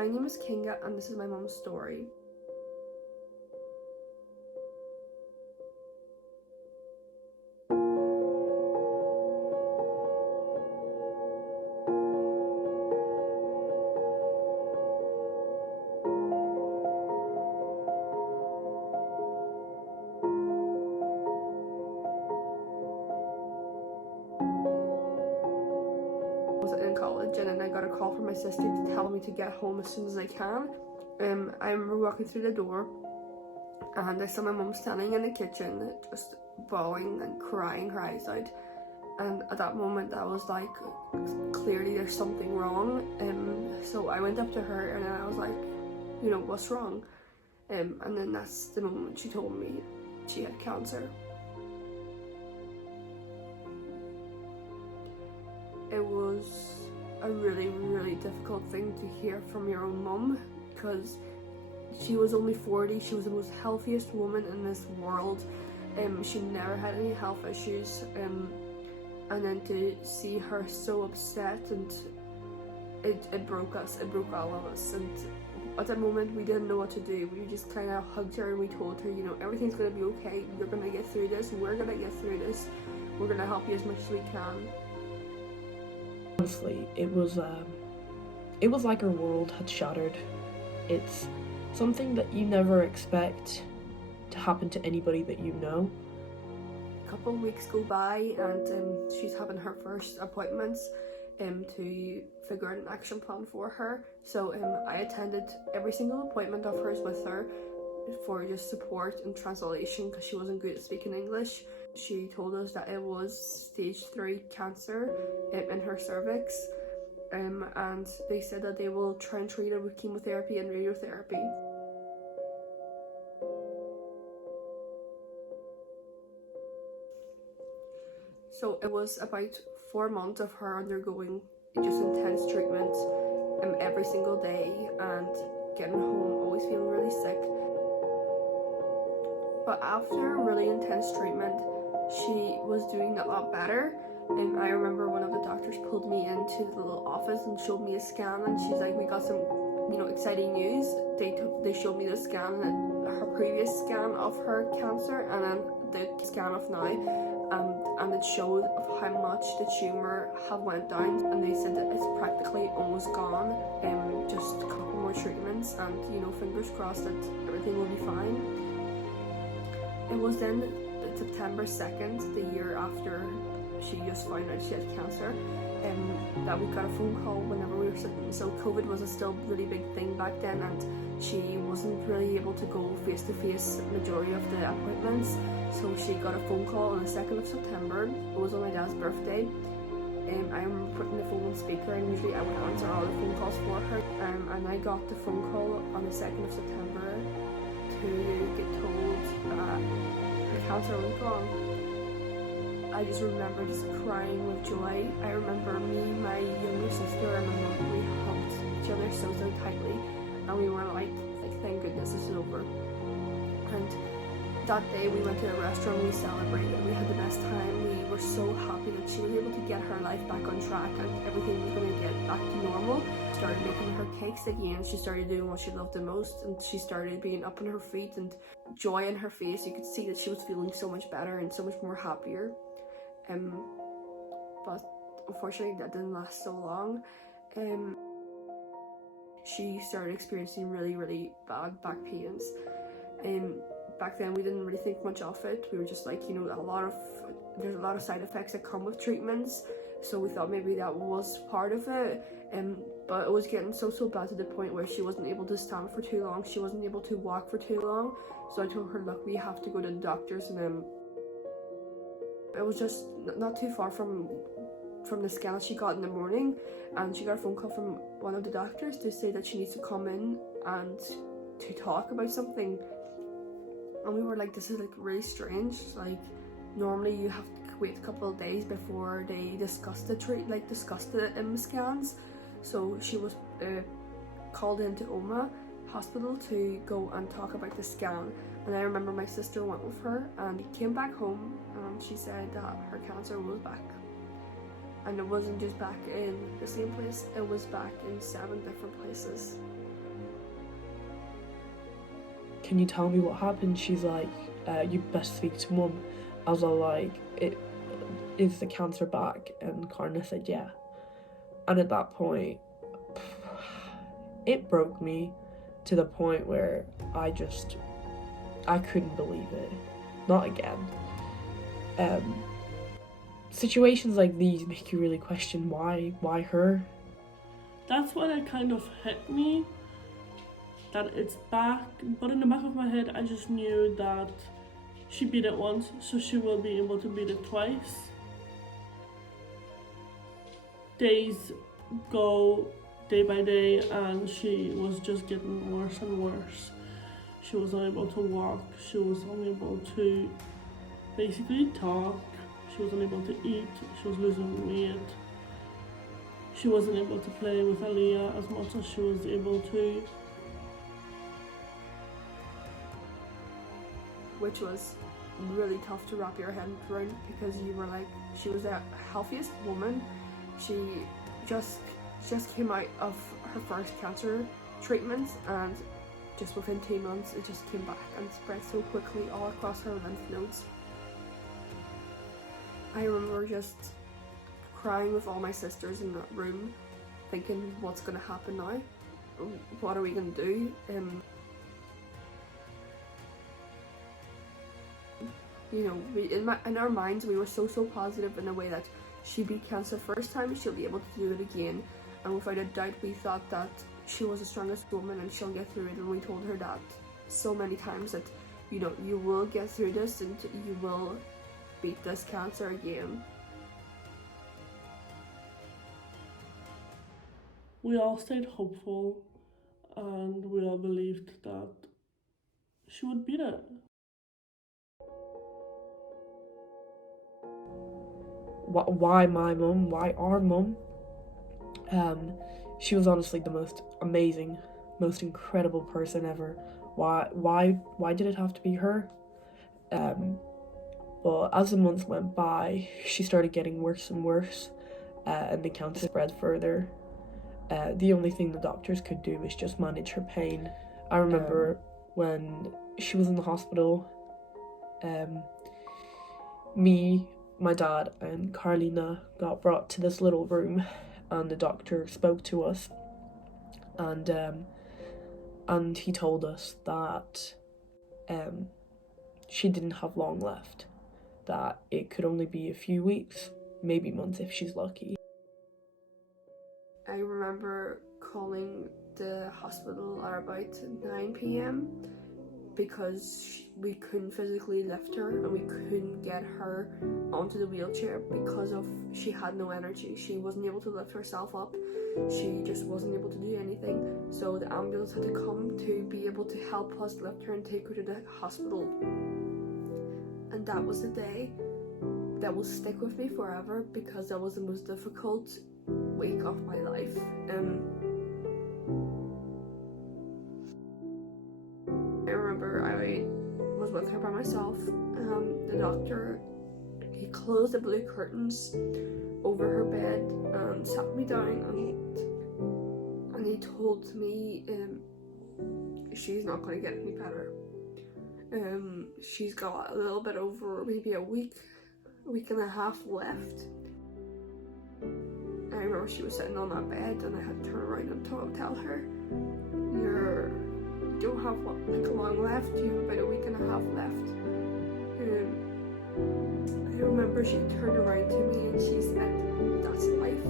my name is Kinga and this is my mom's story. I was in college and then I got a call from my sister to tell me to get home as soon as I can. I remember walking through the door and I saw my mum standing in the kitchen just bawling and crying her eyes out, and at that moment I was like, clearly there's something wrong. So I went up to her and I was like, you know, what's wrong? And then that's the moment she told me she had cancer. It was a really difficult thing to hear from your own mum, because she was only 40, she was the most healthiest woman in this world. She never had any health issues, and then to see her so upset, and it broke us, it broke all of us. And at that moment we didn't know what to do. We just kind of hugged her and we told her, you know, everything's gonna be okay, you're gonna get through this, we're gonna get through this, we're gonna help you as much as we can. Honestly, it was like her world had shattered. It's something that you never expect to happen to anybody that you know. A couple of weeks go by and she's having her first appointments to figure out an action plan for her. So I attended every single appointment of hers with her for just support and translation, because she wasn't good at speaking English. She told us that it was stage 3 cancer in her cervix, and they said that they will try and treat her with chemotherapy and radiotherapy. So it was about 4 months of her undergoing just intense treatment every single day and getting home always feeling really sick. But after really intense treatment, she was doing a lot better. And I remember one of the doctors pulled me into the little office and showed me a scan, and she's like, we got some, you know, exciting news. They showed me the scan, her previous scan of her cancer, and then the scan of now, and it showed of how much the tumour had went down, and they said that it's practically almost gone. Just a couple more treatments, and you know, fingers crossed that everything will be fine. It was then September 2nd, the year after she just found out she had cancer, that we got a phone call whenever we were sitting. So COVID was a still really big thing back then, and she wasn't really able to go face to face majority of the appointments. So she got a phone call on the 2nd of September. It was on my dad's birthday. I remember putting the phone on speaker, and usually I would answer all the phone calls for her. And I got the phone call on the 2nd of September to get told that the cancer was gone. I just remember just crying with joy. I remember me, my younger sister, and my mom, we hugged each other so tightly, and we were like thank goodness this is over. And that day we went to a restaurant, we celebrated, we had the best time. We were so happy that she was able to get her life back on track and everything was going to get back to normal. Started making her cakes again, she started doing what she loved the most, and she started being up on her feet and joy in her face. You could see that she was feeling so much better and so much more happier. But unfortunately that didn't last so long. She started experiencing really bad back pains. Back then we didn't really think much of it. We were just like, you know, there's a lot of side effects that come with treatments, so we thought maybe that was part of it. But it was getting so bad to the point where she wasn't able to stand for too long, she wasn't able to walk for too long. So I told her, look, we have to go to the doctors. And it was just not too far from the scan she got in the morning, and she got a phone call from one of the doctors to say that she needs to come in and to talk about something. And we were like, this is like really strange. Like normally you have to wait a couple of days before they discuss the scans. So she was called into Omagh Hospital to go and talk about the scan. And I remember my sister went with her, and came back home, and she said that her cancer was back. And it wasn't just back in the same place, it was back in 7 different places. can you tell me what happened? She's like, you best speak to mum. I was all like, is the cancer back? And Karna said, yeah. And at that point, it broke me to the point where I couldn't believe it. Not again. Situations like these make you really question why her? That's when it kind of hit me, that it's back, but in the back of my head I just knew that she beat it once, so she will be able to beat it twice. Days go day by day and she was just getting worse and worse. She was unable to walk, she was unable to basically talk, she was unable to eat, she was losing weight. She wasn't able to play with Aaliyah as much as she was able to. Which was really tough to wrap your head around, because you were like, she was the healthiest woman. She just came out of her first cancer treatment, and just within 2 months it just came back and spread so quickly all across her lymph nodes. I remember just crying with all my sisters in that room, thinking, what's going to happen now? What are we going to do? You know, in our minds we were so positive in a way that she beat cancer first time, she'll be able to do it again, and without a doubt we thought that she was the strongest woman and she'll get through it. And we told her that so many times, that, you know, you will get through this and you will beat this cancer again. We all stayed hopeful and we all believed that she would beat it. Why my mum? Why our mum? She was honestly the most amazing, most incredible person ever. Why did it have to be her? But as the months went by, she started getting worse and worse, and the cancer spread further. The only thing the doctors could do was just manage her pain. I remember when she was in the hospital, me, my dad and Carlina got brought to this little room, and the doctor spoke to us, and he told us that she didn't have long left, that it could only be a few weeks, maybe months if she's lucky. I remember calling the hospital at about 9 p.m. because we couldn't physically lift her and we couldn't get her onto the wheelchair because she had no energy. She wasn't able to lift herself up. She just wasn't able to do anything. So the ambulance had to come to be able to help us lift her and take her to the hospital. And that was the day that will stick with me forever, because that was the most difficult week of my life. I remember I was with her by myself. The doctor, he closed the blue curtains over her bed and sat me down, and he told me she's not going to get any better. She's got a little bit over maybe a week and a half left. I remember she was sitting on that bed and I had to turn around and tell her, you don't have long left, you have about a week and a half left. I remember she turned around to me and she said, that's life.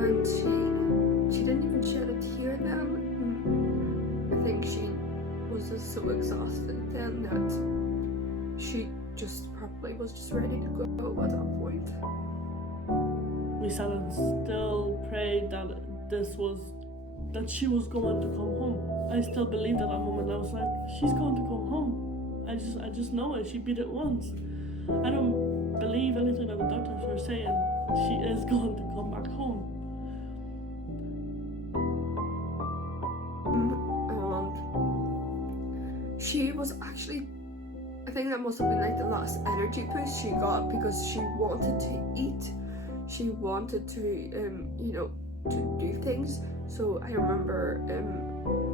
And she didn't even shed a tear then. I think she was just so exhausted then that she just probably was just ready to go at that point. We sat and still prayed that she was going to come home. I still believed at that moment. I was like, she's going to come home. I just know it. She beat it once. I don't believe anything that the doctors are saying. She is going to come back home. And she was actually, I think that must have been like the last energy push she got, because she wanted to eat. She wanted to, to do things. So I remember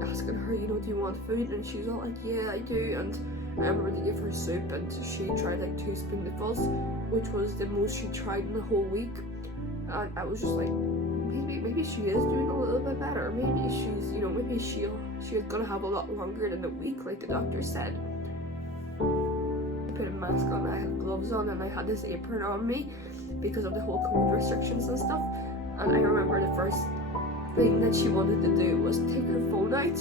asking her, you know, do you want food? And she was all like, yeah, I do. And I remember to give her soup, and she tried like 2 spoonfuls, which was the most she tried in the whole week. And I was just like, maybe she is doing a little bit better. Maybe she's, you know, maybe she's gonna have a lot longer than a week, like the doctor said. I put a mask on, I had gloves on, and I had this apron on me because of the whole COVID restrictions and stuff. And I remember the first thing that she wanted to do was take her phone out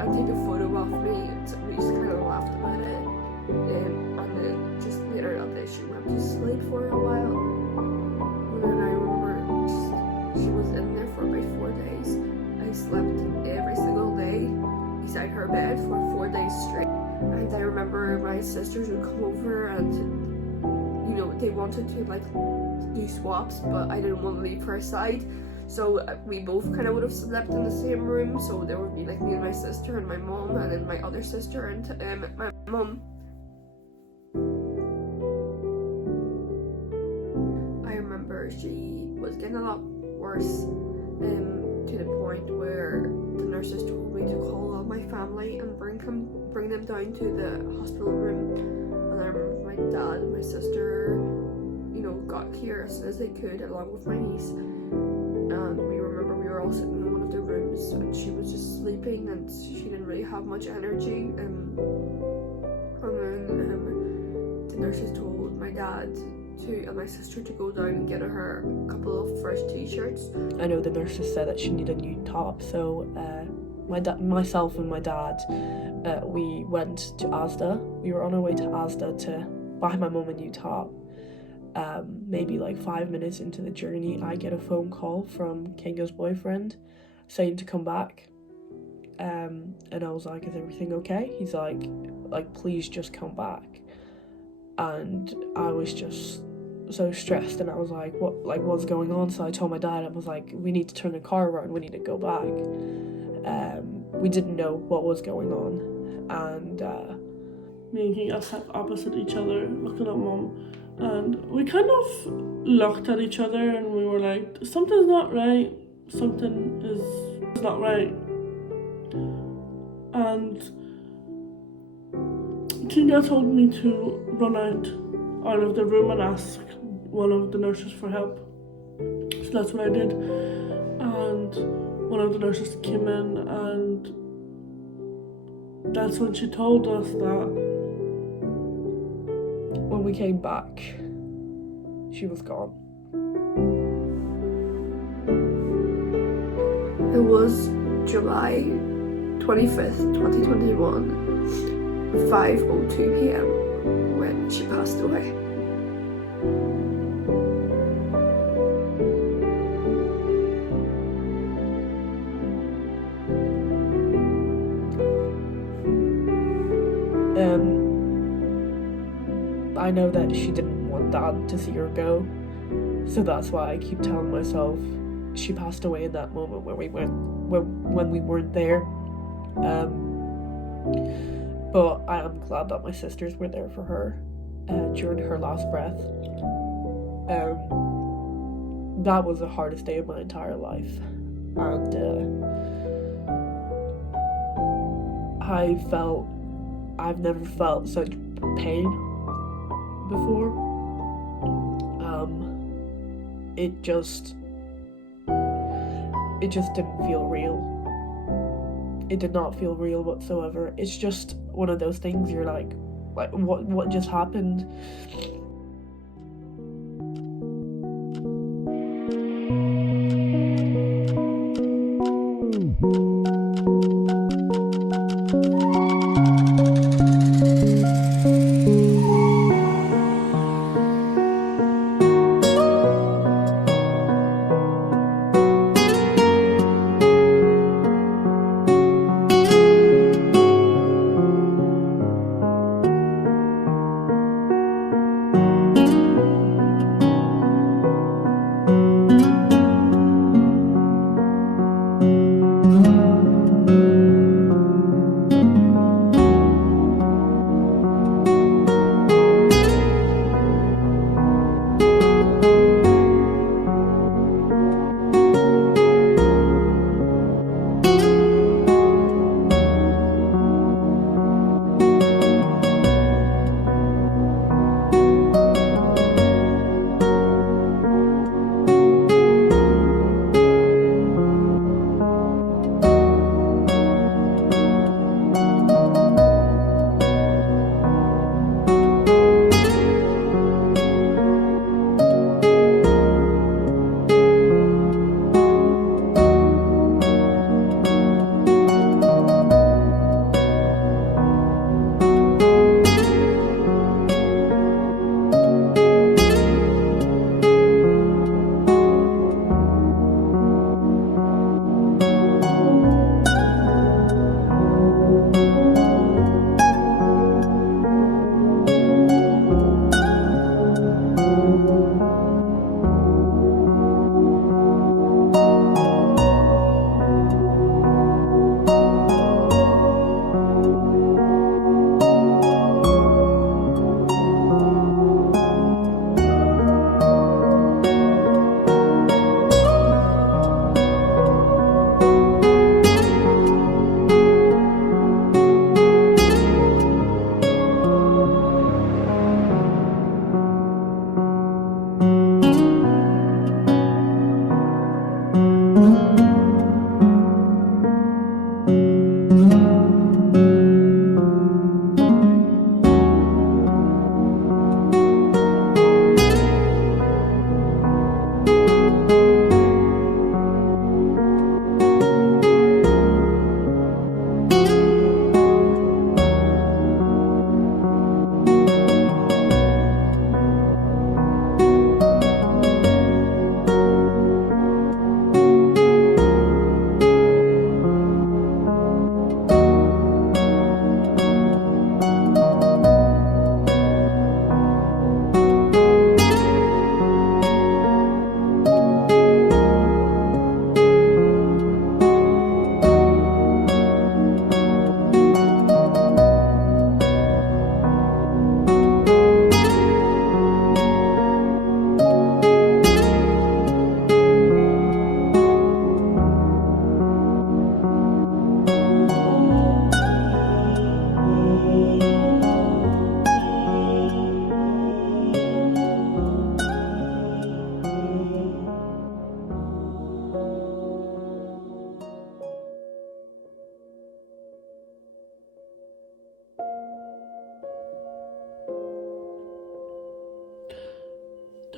and take a photo of me, and so we just kind of laughed about it. And then just later that day she went to sleep for a while. And then I remember she was in there for about 4 days. I slept every single day beside her bed for 4 days straight. And I remember my sisters would come over, and you know, they wanted to like do swaps, but I didn't want to leave her side. So we both kind of would have slept in the same room. So there would be like me and my sister and my mom, and then my other sister and my mom. I remember she was getting a lot worse, to the point where the nurses told me to call all my family and bring them down to the hospital room. And I remember my dad and my sister, you know, got here as soon as they could, along with my niece. And we were all sitting in one of the rooms, and she was just sleeping, and she didn't really have much energy. And then the nurses told my dad and my sister to go down and get her a couple of fresh t-shirts. I know the nurses said that she needed a new top, so myself and my dad, we went to Asda. We were on our way to Asda to buy my mum a new top. Maybe like 5 minutes into the journey, I get a phone call from Kinga's boyfriend saying to come back. And I was like, is everything okay? He's like, please just come back. And I was just so stressed, and I was like, what's going on? So I told my dad, I was like, we need to turn the car around, we need to go back. We didn't know what was going on, and me and Kinga sat opposite each other, looking at Mum, and we kind of looked at each other, and we were like, something's not right, something is not right. And Kinga told me to run out of the room and ask one of the nurses for help. So that's what I did. And one of the nurses came in, and that's when she told us that when we came back, she was gone. It was July 25th, 2021, 5:02 p.m. when she passed away. I know that she didn't want Dad to see her go, so that's why I keep telling myself she passed away in that moment when we weren't there. But I am glad that my sisters were there for her during her last breath. That was the hardest day of my entire life, and I've never felt such pain before. It just didn't feel real. It did not feel real whatsoever. It's just one of those things you're like what just happened?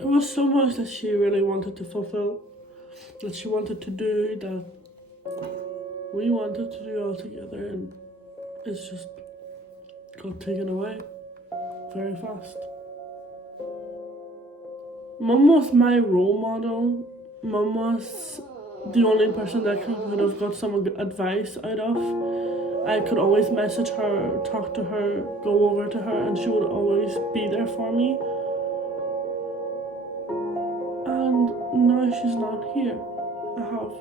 there was so much that she really wanted to fulfill, that she wanted to do, that we wanted to do all together, and it's just got taken away very fast. Mum was my role model. Mum was the only person that could have got some advice out of. I could always message her, talk to her, go over to her, and she would always be there for me. And now she's not here. I have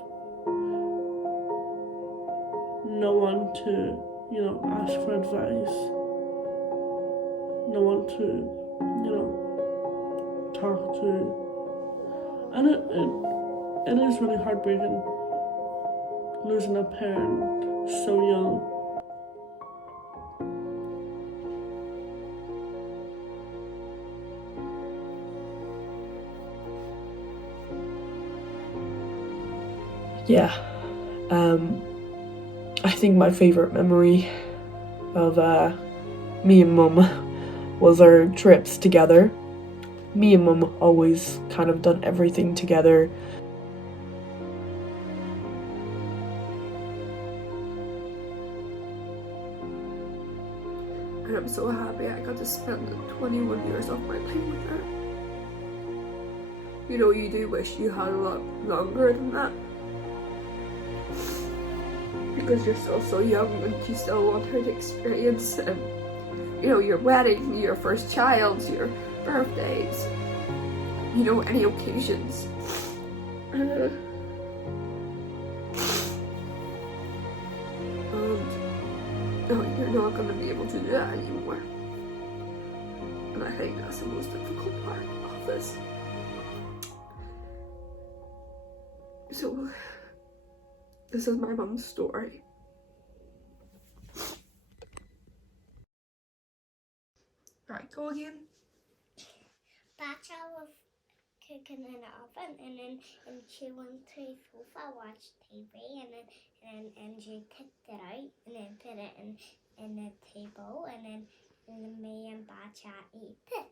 no one to, ask for advice. No one to, talk to. And it is really heartbreaking losing a parent so young. Yeah. I think my favourite memory of me and Mum was our trips together. Me and Mum always kind of done everything together. And I'm so happy I got to spend the 21 years of my life with her. You do wish you had a lot longer than that. Because you're still so young and you still want her to experience, your wedding, your first child, your birthdays, any occasions. And you're not going to be able to do that anymore. And I think that's the most difficult part of this. So, this is my mom's story. Right, go again. Bacha was cooking in the oven, and she went to the sofa, watched TV, and she took it out and then put it in the table, and then me and Bacha ate it.